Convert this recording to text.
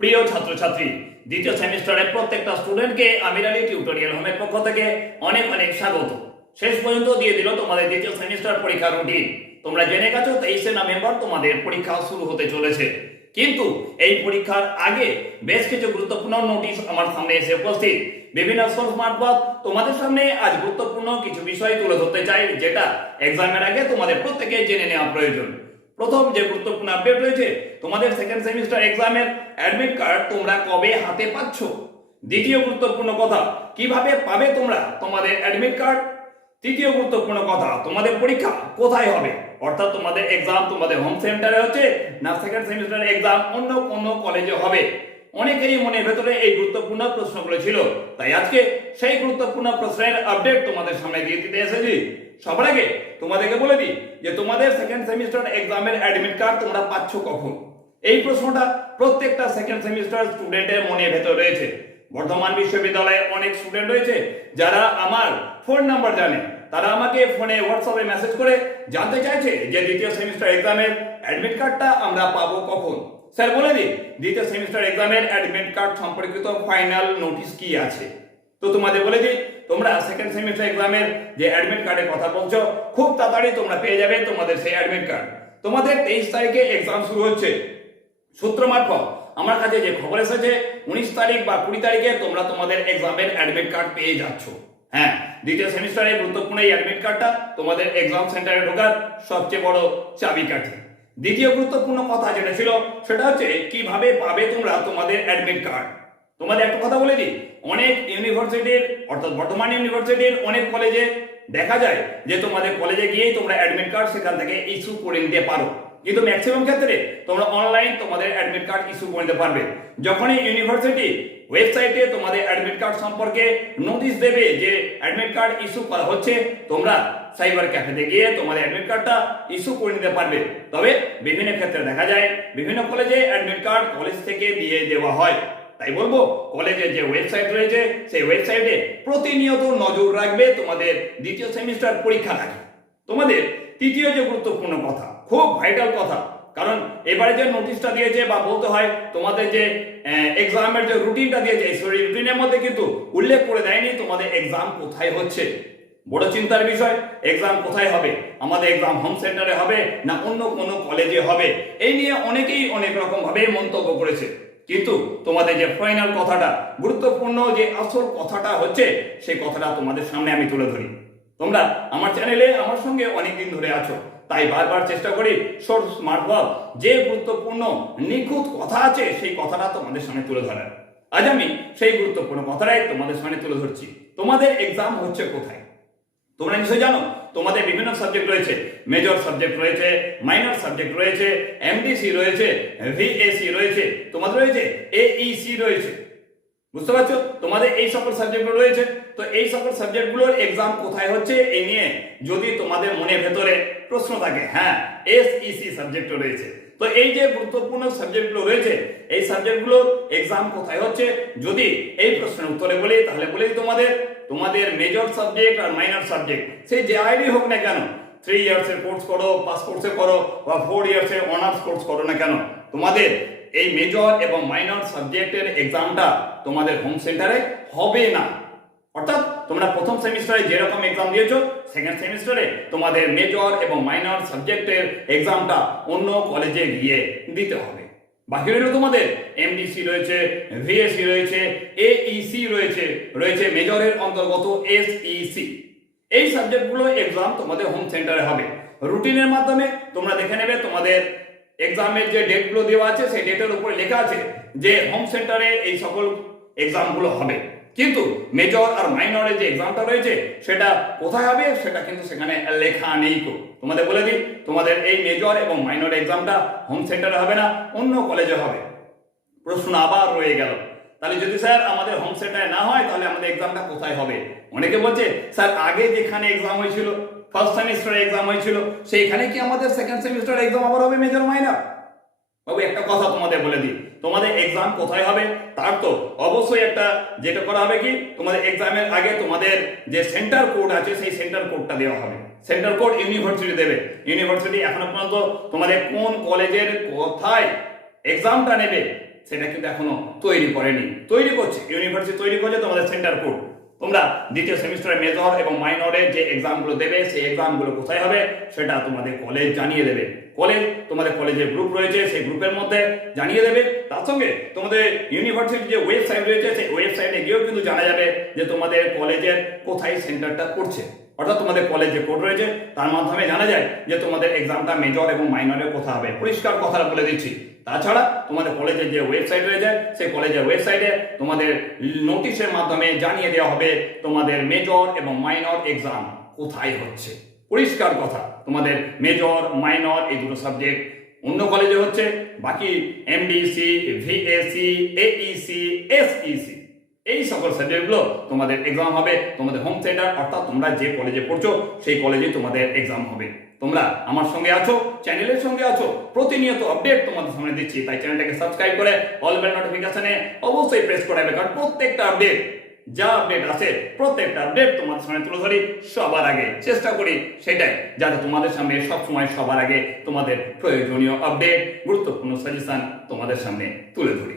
প্রিয় ছাত্রছাত্রী, দ্বিতীয় সেমিস্টারের প্রত্যেকটা স্টুডেন্টকে আমির আলী টিউটোরিয়াল হোমের পক্ষ থেকে অনেক অনেক স্বাগত। শেষ পর্যন্ত দিয়ে দিল তোমাদের দ্বিতীয় সেমিস্টার পরীক্ষা রুটিন তোমরা জেনে গেছো তেইশে নভেম্বর তোমাদের পরীক্ষা শুরু হতে চলেছে। কিন্তু এই পরীক্ষার আগে বেশ কিছু গুরুত্বপূর্ণ নোটিশ আমার সামনে এসে উপস্থিত। বিভিন্ন সোর্স মারফত তোমাদের সামনে আজ গুরুত্বপূর্ণ কিছু বিষয় তুলে ধরতে চাই, যেটা এক্সামের আগে তোমাদের প্রত্যেকে জেনে নেওয়া প্রয়োজন। প্রথম যে গুরুত্বপূর্ণ আপডেট রয়েছে, তোমাদের সেকেন্ড সেমিস্টার এক্সামের অ্যাডমিট কার্ড তোমরা কবে হাতে পাচ্ছ? দ্বিতীয় গুরুত্বপূর্ণ কথা, কীভাবে পাবে তোমরা তোমাদের অ্যাডমিট কার্ড তৃতীয় গুরুত্বপূর্ণ কথা, তোমাদের পরীক্ষা কোথায় হবে? অর্থাৎ তোমাদের এক্সাম তোমাদের হোম সেন্টারে হচ্ছে, না সেকেন্ড সেমিস্টার এক্সাম অন্য কোনো কলেজে হবে। অনেকেরই মনের ভেতরে এই গুরুত্বপূর্ণ প্রশ্নগুলো ছিল। তাই আজকে সেই গুরুত্বপূর্ণ প্রশ্নের আপডেট তোমাদের সামনে দিয়ে দিতে এসেছি। সবার আগে তোমাদেরকে বলে দিই যে তোমাদের সেকেন্ড সেমিস্টার এক্সামের অ্যাডমিট কার্ড তোমরা পাচ্ছ কখন? এই প্রশ্নটা প্রত্যেকটা সেকেন্ড সেমিস্টার স্টুডেন্টের মনের ভেতর রয়েছে। বর্ধমান বিশ্ববিদ্যালয়ে অনেক স্টুডেন্ট রয়েছে যারা আমার ফোন নাম্বার জানে। তারা আমাকে ফোনে হোয়াটসঅ্যাপে মেসেজ করে জানতে চাইছে যে দ্বিতীয় সেমিস্টার এক্সামের অ্যাডমিট কার্ডটা আমরা পাবো কখন। স্যার, বলে দিই দ্বিতীয় সেমিস্টার এক্সামের অ্যাডমিট কার্ড সম্পর্কিত ফাইনাল নোটিশ কি আছে? তো তোমাদের বলে দিই, তোমরা সেকেন্ড সেমিস্টার এক্সামের যে অ্যাডমিট কার্ডের কথা বলছো, খুব তাড়াতাড়ি তোমরা পেয়ে যাবে তোমাদের সেই অ্যাডমিট কার্ড তোমাদের তেইশ তারিখে এক্সাম শুরু হচ্ছে। সূত্র মারফত, আমার কাছে যে খবর এসেছে, উনিশ তারিখ বা কুড়ি তারিখে তোমরা তোমাদের এক্সামের অ্যাডমিট কার্ড পেয়ে যাচ্ছ। হ্যাঁ দ্বিতীয় সেমিস্টারে গুরুত্বপূর্ণ এই অ্যাডমিট কার্ডটা তোমাদের এক্সাম সেন্টারে ঢোকার সবচেয়ে বড় চাবিকাঠি। দ্বিতীয় গুরুত্বপূর্ণ কথা যেটা ছিল, সেটা হচ্ছে কীভাবে পাবে তোমরা তোমাদের অ্যাডমিট কার্ড তোমাদের একটা কথা বলে দিই, অনেক ইউনিভার্সিটির, অর্থাৎ বর্তমান ইউনিভার্সিটির অনেক কলেজে দেখা যায় যে তোমাদের কলেজে গিয়েই তোমরা অ্যাডমিট কার্ড সেখান থেকে ইস্যু করে নিতে পারো। কিন্তু ম্যাক্সিমাম ক্ষেত্রে তোমরা অনলাইন তোমাদের অ্যাডমিট কার্ড ইস্যু করে নিতে পারবে। যখনই ইউনিভার্সিটি ওয়েবসাইটে তোমাদের অ্যাডমিট কার্ড সম্পর্কে নোটিশ দেবে যে অ্যাডমিট কার্ড ইস্যু করা হচ্ছে, তোমরা সাইবার ক্যাফেতে গিয়ে তোমাদের অ্যাডমিট কার্ডটা ইস্যু করে নিতে পারবে। তবে বিভিন্ন ক্ষেত্রে দেখা যায়, বিভিন্ন কলেজে অ্যাডমিট কার্ড কলেজ থেকে দিয়ে দেওয়া হয়। তাই বলব কলেজের যে ওয়েবসাইট রয়েছে, সেই ওয়েবসাইটে প্রতিনিয়ত নজর রাখবে তোমাদের দ্বিতীয় সেমিস্টার পরীক্ষা থাকে। তোমাদের তৃতীয় যে গুরুত্বপূর্ণ কথা খুব ভাইটাল কথা। কারণ এবারে যে নোটিশটা দিয়েছে বা বলতে হয় তোমাদের যে এক্সামের যে রুটিনটা দিয়েছে সেই রুটিনের মধ্যে কিন্তু উল্লেখ করে দেয়নি তোমাদের এক্সাম কোথায় হচ্ছে। বড় চিন্তার বিষয় এক্সাম কোথায় হবে? আমাদের এক্সাম হোম সেন্টারে হবে না অন্য কোনো কলেজে হবে? এই নিয়ে অনেকেই অনেক রকম ভাবে মন্তব্য করেছে। কিন্তু তোমাদের যে ফাইনাল কথাটা, গুরুত্বপূর্ণ যে আসল কথাটা হচ্ছে, সেই কথাটা তোমাদের সামনে আমি তুলে ধরি। তোমরা আমার চ্যানেলে আমার সঙ্গে অনেকদিন ধরে আছো। তাই বারবার চেষ্টা করি সোর্স মারফত যে গুরুত্বপূর্ণ নিখুঁত কথা আছে, সেই কথাটা তোমাদের সামনে তুলে ধরার। আজ আমি সেই গুরুত্বপূর্ণ কথাটাই তোমাদের সামনে তুলে ধরছি। তোমাদের এক্সাম হচ্ছে কোথায়? তোমরা নিশ্চয়ই জানো, তোমাদের বিভিন্ন সাবজেক্ট রয়েছে। মেজর সাবজেক্ট রয়েছে মাইনর সাবজেক্ট রয়েছে এমডিসি রয়েছে ভিএসি রয়েছে, তোমাদের রয়েছে এইসি রয়েছে। বুঝতে পারছ? তোমাদের এই সকল সাবজেক্টগুলো রয়েছে। তো এই সকল সাবজেক্টগুলোর এক্সাম কোথায় হচ্ছে? এই নিয়ে যদি তোমাদের মনের ভেতরে প্রশ্ন থাকে হ্যাঁ এসইসি সাবজেক্ট রয়েছে। তো এই যে গুরুত্বপূর্ণ সাবজেক্টগুলো রয়েছে, এই সাবজেক্টগুলোর এক্সাম কোথায় হচ্ছে? যদি এই প্রশ্নের উত্তরে বলি, তাহলে বলি তোমাদের তোমাদের মেজর সাবজেক্ট আর মাইনর সাবজেক্ট সেই যে আইডি হোক না কেন থ্রি ইয়ার্স এর কোর্স করো পাস কোর্সে করো, বা ফোর ইয়ার্স এর অনার্স কোর্স করো না কেন? তোমাদের এই মেজর এবং মাইনর সাবজেক্টের এক্সামটা তোমাদের হোম সেন্টারে হবে না। অর্থাৎ তোমরা প্রথম সেমিস্টারে যেরকম এক্সাম দিয়েছ সেকেন্ড সেমিস্টারে তোমাদের মেজর এবং মাইনর সাবজেক্টের এক্সামটা অন্য কলেজে গিয়ে দিতে হবে। বাকি রইল তোমাদের এমডিসি রয়েছে ভিএসসি রয়েছে এইসি রয়েছে রয়েছে মেজরের অন্তর্গত এসইসি এই সাবজেক্টগুলো এক্সাম তোমাদের হোম সেন্টারে হবে। রুটিনের মাধ্যমে তোমরা দেখে নেবে তোমাদের এক্সামের যে ডেটগুলো দেওয়া আছে, সেই ডেটের উপরে লেখা আছে যে হোম সেন্টারে এই সকল এক্সামগুলো হবে। কিন্তু মেজর আর মাইনরের যে এক্সামটা রয়েছে, সেটা কোথায় হবে, সেটা কিন্তু সেখানে লেখা নেই তো। তোমাদের বলে দিই, তোমাদের এই মেজর এবং মাইনর এক্সামটা হোম সেন্টারে হবে না, অন্য কলেজে হবে। প্রশ্ন আবার রয়ে গেল। তাহলে যদি স্যার আমাদের হোম সেন্টারে না হয়, তাহলে আমাদের এক্সামটা কোথায় হবে? অনেকে বলছে, স্যার, আগে যেখানে এক্সাম হয়েছিল ফার্স্ট সেমিস্টার এক্সাম হয়েছিল, সেইখানে কি আমাদের সেকেন্ড সেমিস্টার এক্সাম আবার হবে মেজর মাইনর বাবু, একটা কথা তোমাদের বলে দিই। তোমাদের এক্সাম কোথায় হবে? তার তো অবশ্যই একটা, যেটা করা হবে কি, তোমাদের এক্সামের আগে তোমাদের যে সেন্টার কোড আছে, সেই সেন্টার কোডটা দেওয়া হবে। সেন্টার কোড ইউনিভার্সিটি দেবে। ইউনিভার্সিটি এখনও পর্যন্ত তোমাদের কোন কলেজের কোথায় এক্সামটা নেবে? সেটা কিন্তু এখনও তৈরি করেনি। তৈরি করছে ইউনিভার্সিটি তৈরি করছে, তোমাদের সেন্টার কোড তোমরা দ্বিতীয় সেমিস্টারে মেজর এবং মাইনরে যে এক্সামগুলো দেবে, সেই এক্সামগুলো কোথায় হবে, সেটা তোমাদের কলেজ জানিয়ে দেবে। কলেজ তোমাদের কলেজের গ্রুপ রয়েছে, সেই গ্রুপের মধ্যে জানিয়ে দেবে। তার সঙ্গে তোমাদের ইউনিভার্সিটির যে ওয়েবসাইট রয়েছে, সেই ওয়েবসাইটে গিয়েও কিন্তু জানা যাবে যে তোমাদের কলেজের কোথায় সেন্টারটা পড়ছে অর্থাৎ তোমাদের কলেজ যে কোড রয়েছে, তার মাধ্যমে জানা যায় যে তোমাদের এক্সামটা মেজর এবং মাইনরে কোথা হবে। পরিষ্কার কথাটা বলে দিচ্ছি। তাছাড়া তোমাদের কলেজের যে ওয়েবসাইট রয়েছে, সেই কলেজের ওয়েবসাইটে তোমাদের নোটিশের মাধ্যমে জানিয়ে দেওয়া হবে তোমাদের মেজর এবং মাইনর এক্সাম কোথায় হচ্ছে। পরিষ্কার কথা, তোমাদের মেজর মাইনর এই দুটো সাবজেক্ট অন্য কলেজে হচ্ছে, বাকি এমডিসি ভিএসি এইসি এসইসি এই সকল সাবজেক্টগুলো তোমাদের এক্সাম হবে, তোমাদের হোম সেন্টার অর্থাৎ তোমরা যে কলেজে পড়ছো, সেই কলেজে তোমাদের এক্সাম হবে। তোমরা আমার সঙ্গে আছো, চ্যানেলের সঙ্গে আছো, প্রতিনিয়ত আপডেট তোমাদের সামনে দিচ্ছি, তাই চ্যানেলটাকে সাবস্ক্রাইব করে অল বেল নোটিফিকেশনে অবশ্যই প্রেস করে রাখবে, কারণ প্রত্যেকটা আপডেট যা আপডেট আছে, প্রত্যেকটা আপডেট তোমাদের সামনে তুলে ধরি সবার আগে। চেষ্টা করি সেটাই, যাতে তোমাদের সামনে সবসময় সবার আগে তোমাদের প্রয়োজনীয় আপডেট গুরুত্বপূর্ণ সাজেশন তোমাদের সামনে তুলে ধরি।